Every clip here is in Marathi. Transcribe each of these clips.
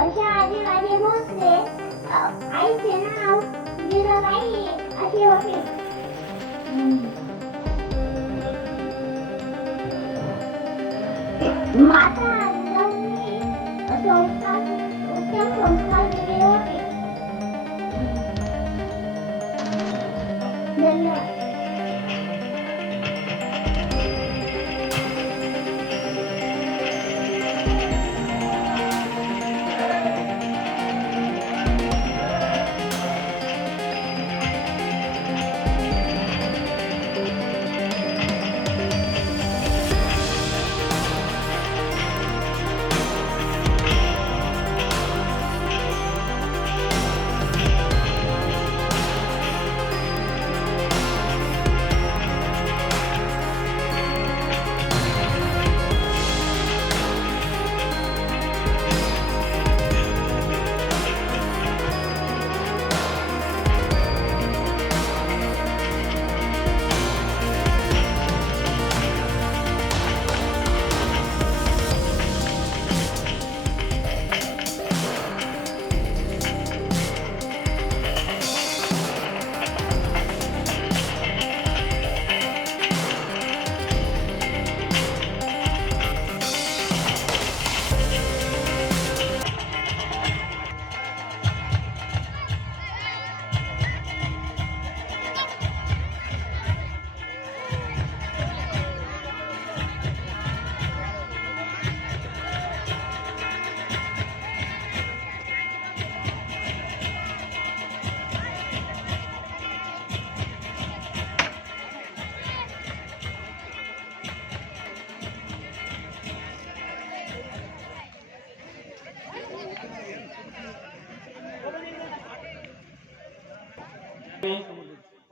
अशा आदिवासी भोसले अ, आईचे नाव जिराबाई असे होते.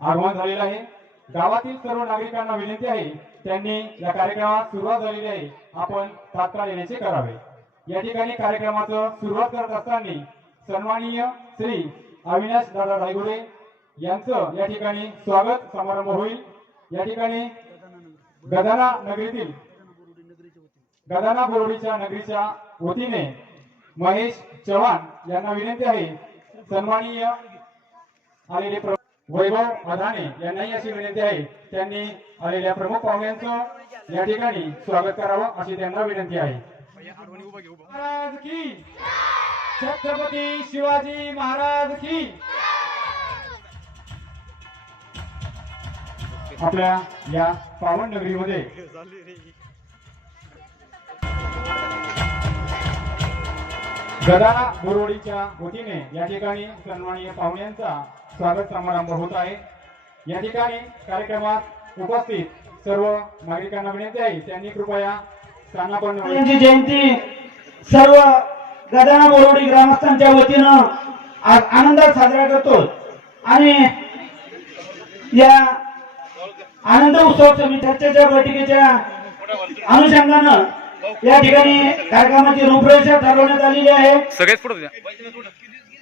आगमन झालेलं आहे. गावातील सर्व नागरिकांना विनंती आहे त्यांनी या कार्यक्रमात सुरुवात झालेली आहे. आपण तात्काळ येण्याचे करावे. या ठिकाणी कार्यक्रमाचं सुरुवात करत असताना सन्माननीय श्री अविनाश दादा रायगुडे यांचं या ठिकाणी स्वागत समारंभ होईल. या ठिकाणी गदाना नगरीतील गदाना बोर्डीच्या नगरीच्या वतीने महेश चव्हाण यांना विनंती आहे. सन्माननीय आलेले प्र- वैभव मधाने यांनाही अशी विनंती आहे. त्यांनी आलेल्या प्रमुख पाहुण्यांचं या ठिकाणी स्वागत करावं अशी त्यांना विनंती आहे. महाराज की छत्रपती शिवाजी महाराज की आपल्या या पावन नगरीमध्ये गदा बोरवडीच्या वतीने या ठिकाणी सन्मानीय पाहुण्यांचा स्वागत समारंभ होत आहे. या ठिकाणी कार्यक्रमात उपस्थित सर्व नागरिकांना विनंती आहे. त्यांनी कृपया यांची जयंती सर्व गदाना बोरवडी ग्रामस्थांच्या वतीनं आज आनंदात साजरा करतो. आणि या आनंद उत्सव समिती चर्चेच्या बैठकीच्या अनुषंगानं या ठिकाणी कार्यक्रमाची रूपरेषा ठरवण्यात आलेली आहे.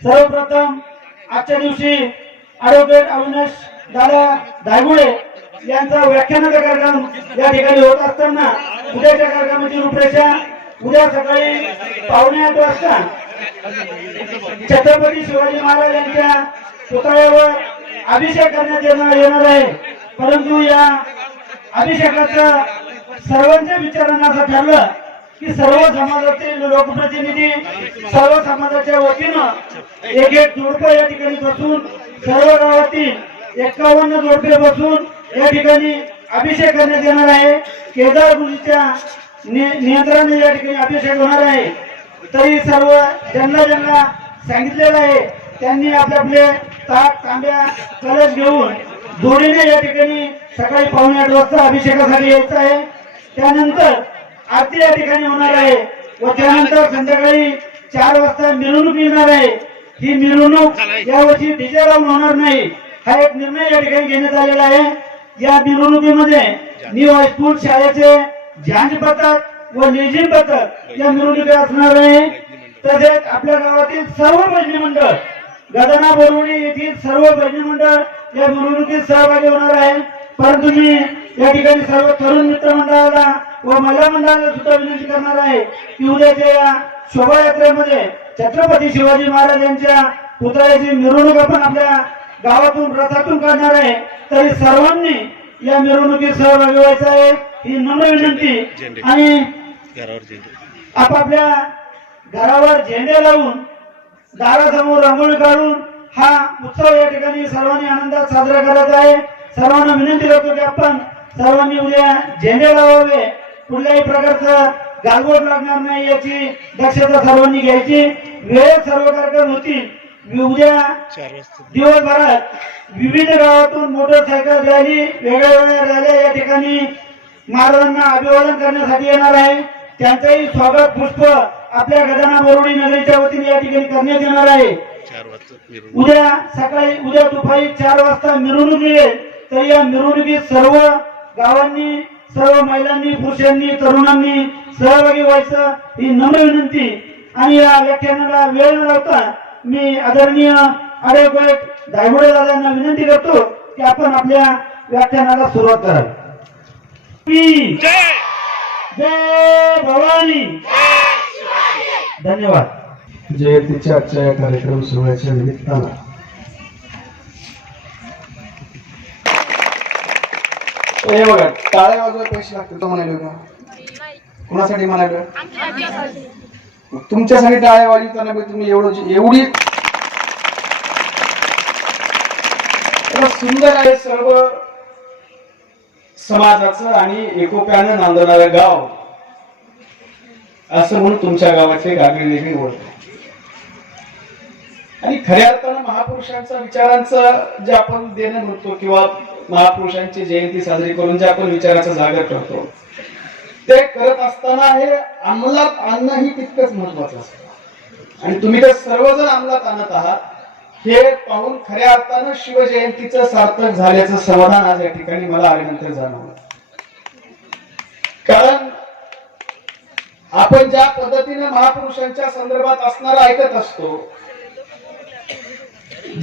सर्वप्रथम आजच्या दिवशी ऍडव्होकेट अविनाश दादा धायगुडे यांचा व्याख्यानाचा कार्यक्रम या ठिकाणी होत असताना उद्याच्या कार्यक्रमाची रूपरेषा उद्या सकाळी पावणे आठ वाजता छत्रपती शिवाजी महाराज यांच्या पुतळ्यावर अभिषेक करण्यात येणार येणार आहे. परंतु या अभिषेकाचं सर्वांच्या विचारांना असं ठरलं की सर्व समाजातील लोकप्रतिनिधी सर्व समाजाच्या वतीनं एक एक जोडपं या ठिकाणी बसून सर्व गावातील एकावन्न जोडपे बसून या ठिकाणी अभिषेक करण्यात येणार आहे. केदार गुरुच्या नियंत्रणाने या ठिकाणी अभिषेक होणार आहे. तरी सर्व ज्यांना ज्यांना सांगितलेलं आहे त्यांनी आपले आपले ताक तांब्या कलश घेऊन जोडीने या ठिकाणी सकाळी पावणे आठ वाजता अभिषेकासाठी यायचं आहे. त्यानंतर आरती या ठिकाणी होणार आहे व त्यानंतर संध्याकाळी चार वाजता मिरवणूक येणार आहे. ही मिरवणूक यावर्षी डीजे लावून होणार नाही. हा एक निर्णय या ठिकाणी घेण्यात आलेला आहे. या मिरवणुकीमध्ये न्यू हायस्कूल शाळेचे झांज पथक व लेझिम पथक या मिरवणुकीत असणार आहे. तसेच आपल्या गावातील सर्व भजनी मंडळ गदाना बोरवणी येथील सर्व भजनी मंडळ या मिरवणुकीत सहभागी होणार आहे. परंतु मी या ठिकाणी सर्व तरुण मित्र मंडळाला व महिला मंडळाला सुद्धा विनंती करणार आहे की उद्याच्या या शोभायात्रेमध्ये छत्रपती शिवाजी महाराज यांच्या पुतळ्याची मिरवणूक आपण आपल्या गावातून रथातून काढणार आहे. तरी सर्वांनी या मिरवणुकीत सहभागी व्हायचं आहे. ही नम्र विनंती. आणि आपापल्या घरावर झेंडे लावून दारासमोर रांगोळी काढून हा उत्सव या ठिकाणी सर्वांनी आनंदात साजरा करायचा आहे. सर्वांना विनंती करतो की आपण सर्वांनी उद्या झेंडे लावावे. कुठल्याही प्रकारचं गालबोट लागणार नाही याची. दक्षता सर्वांनी घ्यायची. वेळेत सर्व कार्यक्रम होतील उद्या दिवसभरात विविध गावातून मोटरसायकल रॅली वेगळ्या वेगळ्या रॅल्या या ठिकाणी महाराजांना अभिवादन करण्यासाठी येणार आहे. त्यांचंही स्वागत पुष्प आपल्या गजाना बोरोडी नगरीच्या वतीने या ठिकाणी करण्यात येणार आहे. उद्या सकाळी उद्या दुपारी चार वाजता मिरवणूक मिळेल तर या मिरवणुकीत सर्व गावांनी सर्व महिलांनी पुरुषांनी तरुणांनी सहभागी व्हायचं ही नम्र विनंती. आणि या व्याख्यानाला वेळ न लावता मी आदरणीय अडवकेट धायगुडे दादांना विनंती करतो की आपण आपल्या व्याख्यानाला सुरुवात करावी. जय भवानी. धन्यवाद. जयंतीच्या आजच्या या कार्यक्रम सोहळ्याच्या निमित्तानं. हे बघा टाळ्या वाजवायला पैसे लागतील तो म्हणाले का कुणासाठी म्हणाले तुमच्यासाठी टाळ्या वाजवताना तुम्ही एवढं एवढी सुंदर आहे सर्व समाजाचं आणि एकोप्यानं नांदणारं गाव. असं म्हणून तुमच्या गावाचे गागडी देखील ओळख आणि खऱ्या अर्थानं महापुरुषांचा विचारांचं जे आपण देणं म्हणतो किंवा महापुरुषांची जयंती साजरी करून जे आपण विचाराचा जागर करतो ते करत असताना हे अंमलात आणणं ही तितकंच महत्वाचं असतं. आणि तुम्ही ते सर्वजण अंमलात आणत आहात. हे पाहून खऱ्या अर्थानं शिवजयंतीचं सार्थक झाल्याचं समाधान आज या ठिकाणी मला आल्यानंतर जाणवलं. कारण आपण ज्या पद्धतीने महापुरुषांच्या संदर्भात असणारा ऐकत असतो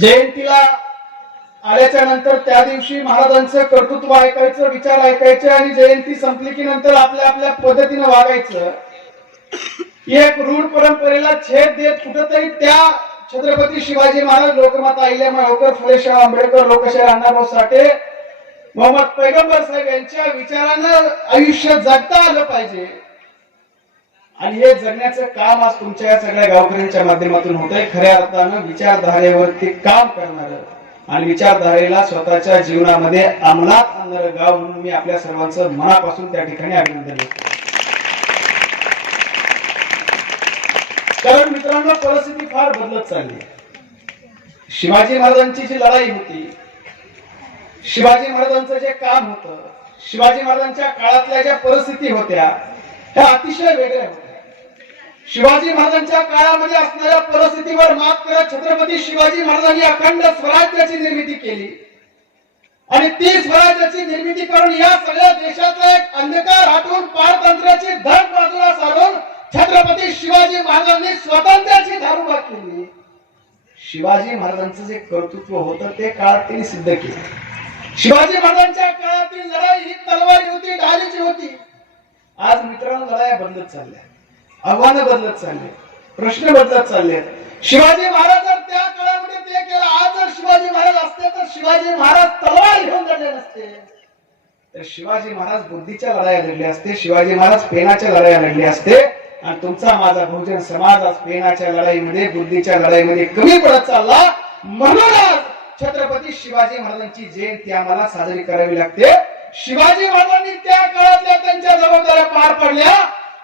जयंतीला आल्याच्यानंतर त्या दिवशी महाराजांचं कर्तृत्व ऐकायचं विचार ऐकायचे आणि जयंती संपली की नंतर आपल्या आपल्या पद्धतीनं वागायचं. एक रूढ परंपरेला छेद देत कुठंतरी त्या छत्रपती शिवाजी महाराज लोकमत अहिल्यामाई होळकर फुलेशाह आंबेडकर लोकशाही अण्णाभाऊ साठे मोहम्मद पैगंबर साहेब यांच्या विचारानं आयुष्य जगता आलं पाहिजे. आणि हे जगण्याचं काम आज तुमच्या या सगळ्या गावकऱ्यांच्या माध्यमातून होत आहे खऱ्या अर्थानं विचारधारेवरती काम करणार. आणि विचारधारेला स्वतःच्या जीवनामध्ये अंमलात आणणारं गाव म्हणून मी आपल्या सर्वांचं मनापासून त्या ठिकाणी अभिनंदन कारण मित्रांनो परिस्थिती फार बदलत चालली. शिवाजी महाराजांची जी लढाई होती शिवाजी महाराजांचं जे काम होतं शिवाजी महाराजांच्या काळातल्या ज्या परिस्थिती होत्या त्या अतिशय वेगळ्या होत्या. शिवाजी महाराजांच्या काळामध्ये असणाऱ्या परिस्थितीवर मात करत छत्रपती शिवाजी महाराजांनी अखंड स्वराज्याची निर्मिती केली. आणि ती स्वराज्याची निर्मिती करून या सगळ्या देशातला एक अंधकार हटवून पारतंत्र्याची धड बाजूला सारून छत्रपती शिवाजी महाराजांनी स्वातंत्र्याची धारुबा केली. शिवाजी महाराजांचं जे कर्तृत्व होतं ते काळात त्यांनी सिद्ध केलं. शिवाजी महाराजांच्या काळातील लढाई ही तलवारी होती ढालीची होती. आज मित्रांनो लढाया बंदच चालल्या. आव्हानं बदलत चालले प्रश्न बदलत चालले शिवाजी महाराज जर त्या काळामध्ये ते केलं आज जर शिवाजी महाराज असते तर शिवाजी महाराज तलवार घेऊन लढले नसते. तर शिवाजी महाराज बुद्धीच्या लढाया लढले असते शिवाजी महाराज पेनाच्या लढाया लढले असते. आणि तुमचा माझा बहुजन समाज आज पेनाच्या लढाईमध्ये बुद्धीच्या लढाईमध्ये कमी पडत चालला. म्हणून आज छत्रपती शिवाजी महाराजांची जयंती आम्हाला साजरी करावी लागते. शिवाजी महाराजांनी त्या काळातल्या त्यांच्या जबाबदाऱ्या पार पडल्या.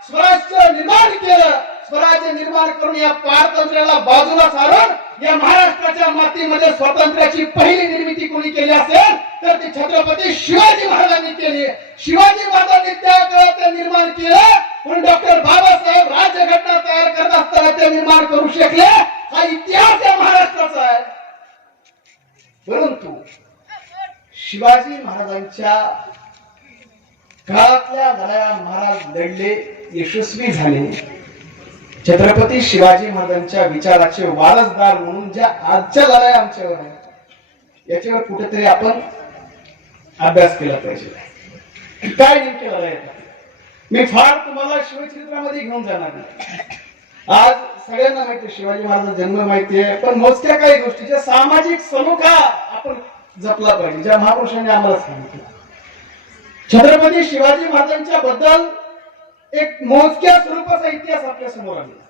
स्वराज्य निर्माण केलं. स्वराज्य निर्माण करून या पारतंत्र्याला बाजूला सारून या महाराष्ट्राच्या मातीमध्ये स्वातंत्र्याची पहिली निर्मिती कोणी केली असेल तर ती छत्रपती शिवाजी महाराजांनी केली शिवाजी महाराजांनी त्या काळात निर्माण केलं. म्हणून डॉक्टर बाबासाहेब राज्यघटना तयार करत असताना ते निर्माण करू शकले. हा इतिहास या महाराष्ट्राचा आहे. परंतु शिवाजी महाराजांच्या काळातल्या लढाया महाराज लढले. यशस्वी झाले. छत्रपती शिवाजी महाराजांच्या विचाराचे वारसदार म्हणून ज्या आजच्या लढाई आमच्यावर आहे याच्यावर कुठेतरी आपण अभ्यास केला पाहिजे. काय नेमके लढाई मी फार तुम्हाला शिवचरित्रामध्ये घेऊन जाणार नाही. आज सगळ्यांना माहिती शिवाजी महाराजांचा जन्म माहिती आहे पण मोजक्या काही गोष्टी ज्या सामाजिक सलोखा आपण जपला पाहिजे ज्या महापुरुषांनी आम्हाला सांगितलं. छत्रपती शिवाजी महाराजांच्या बद्दल एक मोजक्या स्वरूपाचा इतिहास आपल्यासमोर आला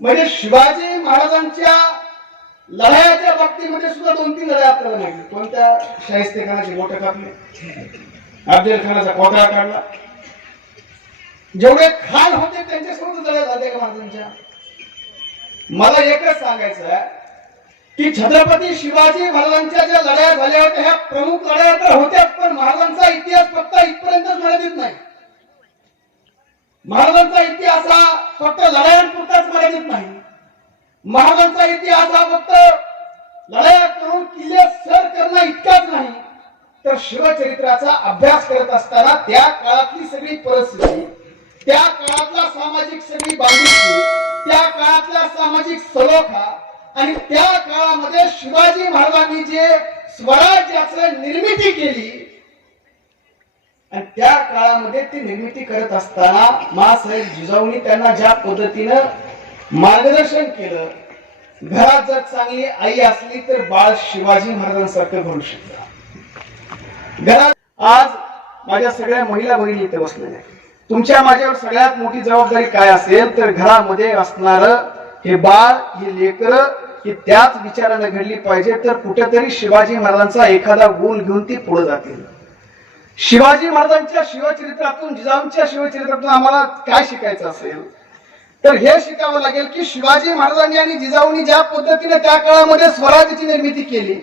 म्हणजे शिवाजी महाराजांच्या लढायाच्या बाबतीमध्ये म्हणजे सुद्धा दोन तीन लढाया आपल्याला माहिती कोणत्या शाहिस्तेखानाचे बोट कापले? अफजल खानाचा कोटळा काढला? जेवढे खान होते त्यांच्यासोबत लढ्या झाल्या का महाराजांच्या. मला एकच सांगायचं आहे की छत्रपती शिवाजी महाराजांच्या ज्या लढाया झाल्या होत्या ह्या प्रमुख लढाया तर होत्याच पण महाराजांचा इतिहास फक्त इथपर्यंतच मर्यादित नाही. महाराजांचा इतिहास हा फक्त लढायांपुरताच मर्यादित नाही. महाराजांचा इतिहास हा फक्त लढाया करून किल्ले सर करणं इतकाच नाही तर शिवचरित्राचा अभ्यास करत असताना त्या काळातली सगळी परिस्थिती त्या काळातला सामाजिक सगळी बांधिलकी त्या काळातला सामाजिक सलोखा आणि त्या काळामध्ये शिवाजी महाराजांनी जे स्वराज्याचं निर्मिती केली आणि त्या काळामध्ये ती निर्मिती करत असताना मासाहेब जिजाऊनी त्यांना ज्या पद्धतीनं मार्गदर्शन केलं घरात जर चांगली आई असली तर बाळ शिवाजी महाराजांसारखं घडू शकतं. घरात आज माझ्या सगळ्या महिला बहिणी इथे बसलेल्या तुमच्या माझ्यावर सगळ्यात मोठी जबाबदारी काय असेल तर घरामध्ये असणार हे बाळ हे लेकर ही त्याच विचारानं घडली पाहिजे तर कुठेतरी शिवाजी महाराजांचा एखादा गुण घेऊन ती पुढे जातील. शिवाजी महाराजांच्या शिवचरित्रातून जिजाऊंच्या शिवचरित्रातून आम्हाला काय शिकायचं असेल? तर हे शिकावं लागेल की शिवाजी महाराजांनी आणि जिजाऊंनी ज्या पद्धतीने त्या काळामध्ये स्वराज्याची निर्मिती केली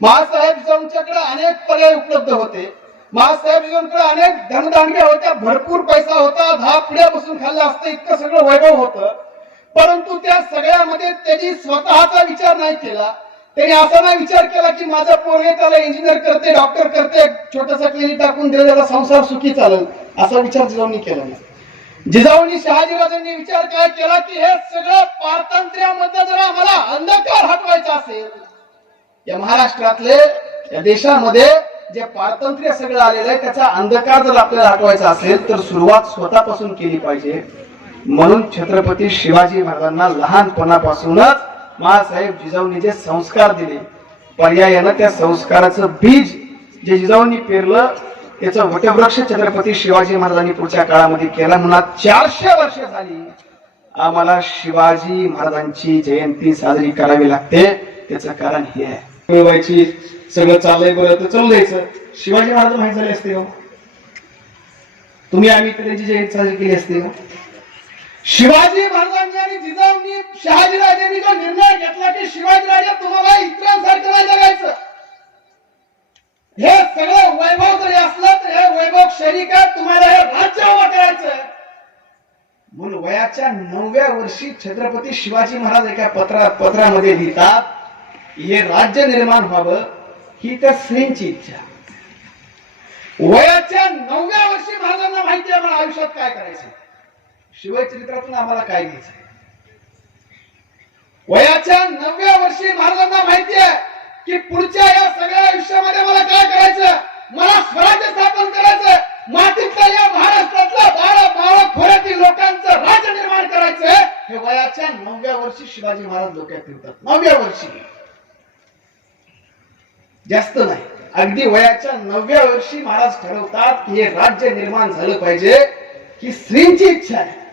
महासाहेब जिजाऊंच्याकडे अनेक पर्याय उपलब्ध होते. महासाहेब जिजाऊंकडे अनेक धनदांडग्या होत्या भरपूर पैसा होता दहा पिढ्या बसून खाल्लं असतं इतकं सगळं वैभव होतं. परंतु त्या सगळ्यामध्ये त्यांनी स्वतःचा विचार नाही केला. त्यांनी असा नाही विचार केला की माझा पोरगे त्याला इंजिनियर करते डॉक्टर करते छोटासा क्लिनिक टाकून दिले त्याला संसार सुखी चालेल. असा विचार जिजाऊंनी केला नाही. जिजाऊंनी शहाजीराजांनी विचार काय केला की हे सगळं पारतंत्र्यामध्ये जर आम्हाला अंधकार हटवायचा असेल या महाराष्ट्रातले या देशामध्ये जे पारतंत्र्य सगळं आलेलं आहे त्याचा अंधकार जर आपल्याला हटवायचा असेल तर सुरुवात स्वतःपासून केली पाहिजे. म्हणून छत्रपती शिवाजी महाराजांना लहानपणापासूनच मासाहेब जिजाऊंनी जे संस्कार दिले पर्यायानं त्या संस्काराचं बीज जे जिजाऊंनी पेरलं त्याचं वटवृक्ष छत्रपती शिवाजी महाराजांनी पुढच्या काळामध्ये केला. म्हणा चारशे वर्ष झाली आम्हाला शिवाजी महाराजांची जयंती साजरी करावी लागते. त्याचं कारण हे आहे. मिळवायची सगळं चाललंय बरं तर चालू द्यायचं शिवाजी महाराज माहीत झाले असते हो तुम्ही आम्ही त्यांची जयंती साजरी केली असते हो शिवाजी महाराजांनी आणि जिजाऊंनी शहाजीराजांनी जो निर्णय घेतला की शिवाजीराजा तुम्हाला इतरांसारखं नाही जगायचं. हे सगळं वैभव जरी असलं तर हे वैभव शरीकात तुम्हाला हे राज्य उभं करायचं म्हणून वयाच्या नवव्या वर्षी छत्रपती शिवाजी महाराज एका पत्रा पत्रामध्ये लिहितात हे राज्य निर्माण व्हावं ही त्या स्त्रींची इच्छा. वयाच्या नवव्या वर्षी महाराजांना माहिती आहे मला आयुष्यात काय करायचं शिवचरित्रातून आम्हाला काय घ्यायचं? वयाच्या नवव्या वर्षी महाराजांना माहिती आहे की पुढच्या या सगळ्या आयुष्यामध्ये मला काय करायचं? मला स्वराज्य स्थापन करायचं. मातीतल्या या महाराष्ट्रातल्या बारा बारा खोऱ्यातील लोकांचं राज्य निर्माण करायचं हे वयाच्या नवव्या वर्षी शिवाजी महाराज डोक्यात ठेवतात. नवव्या वर्षी. जास्त नाही. अगदी वयाच्या नवव्या वर्षी महाराज ठरवतात की हे राज्य निर्माण झालं पाहिजे ही स्त्रींची इच्छा आहे.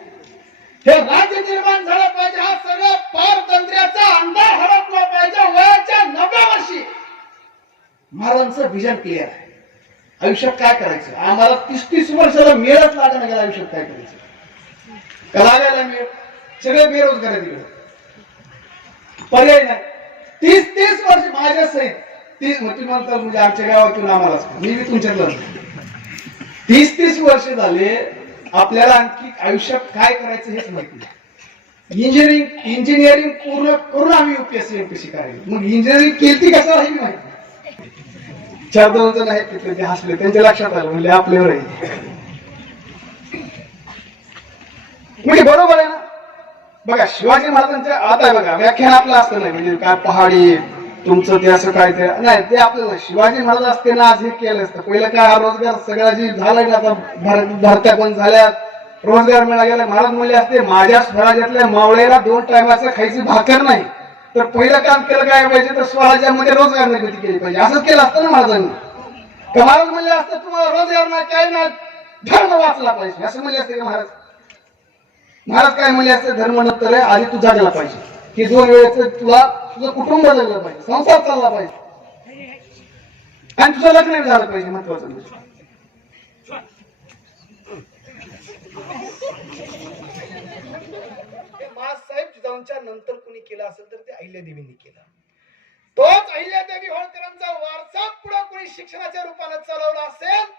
हे राज्य निर्माण झालं पाहिजे हा सगळं पारतंत्र्याचा अंधार हरपला पाहिजे वयाच्या नव्या वर्षी. महाराजांचं विजन क्लिअर आहे. आयुष्यात काय करायचं? आम्हाला तीस तीस वर्षाला मिळत लागणं गेलं आयुष्यात काय करायचं? का लागायला मिळ. सगळे बेरोजगार आहे तिकडे पर्याय नाही. तीस तीस वर्ष माझ्या सहित तीस तुम्ही म्हणतात म्हणजे आमच्या गावातून आम्हालाच. मी बी तुमच्यातलं तीस तीस वर्ष झाले आपल्याला आणखी आयुष्यात काय करायचं हेच माहिती इंजिनिअरिंग इंजिनिअरिंग पूर्ण करून आम्ही युपीएससी एमपीसी करायला मग इंजिनिअरिंग केली कसं हे माहिती चार दोन जण आहेत तिथे ते हसले त्यांच्या लक्षात आलं म्हणजे आपल्यावर आहे. म्हणजे बरोबर आहे ना? बघा शिवाजी महाराजांच्या आता बघा व्याख्यान आपलं असतं नाही म्हणजे काय पहाडी तुमचं ते असं काय ते नाही ते आपल्याला शिवाजी महाराज असते ना आज हे केलं असतं पहिलं काय हा रोजगार सगळा जी झालाय ना आता भरत्या पण झाल्या रोजगार मिळालेला महाराज म्हणले असते माझ्या स्वराज्यातल्या मावळ्याला दोन टायमाचं खायची भाकर नाही. तर पहिलं काम केलं काय पाहिजे? तर स्वराज्यामध्ये रोजगार निर्मिती केली पाहिजे. असंच केलं असतं ना महाराजांनी तर महाराज म्हणले असतं तुम्हाला रोजगार नाही काय नाही. धर्म वाचला पाहिजे. असं म्हणले असते का महाराज? महाराज काय म्हणले असते? धर्म नंतर आधी तू जगला पाहिजे. की दोन वेळेच तुला तुझं कुटुंब जगलं पाहिजे संसार चालला पाहिजे. आणि तुझं लग्न झालं पाहिजे महत्वाचं म्हणजे. साहेब जिजाऊंच्या नंतर कुणी केलं असेल तर ते अहिल्यादेवींनी केलं. तोच अहिल्यादेवी होळकरांचा वारसा पुढे कुणी शिक्षणाच्या रूपाने चालवला असेल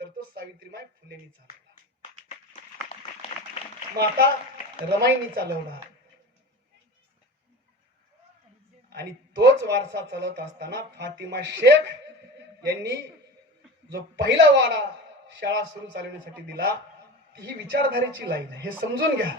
तर तो सावित्रीबाई फुलेनी चालवला. माता रमाईंनी चालवला आणि तोच वारसा चालवत असताना फातिमा शेख यांनी जो पहिला वाडा शाळा सुरू चालवण्यासाठी दिला ती ही विचारधारेची लाईन आहे. हे समजून घ्या.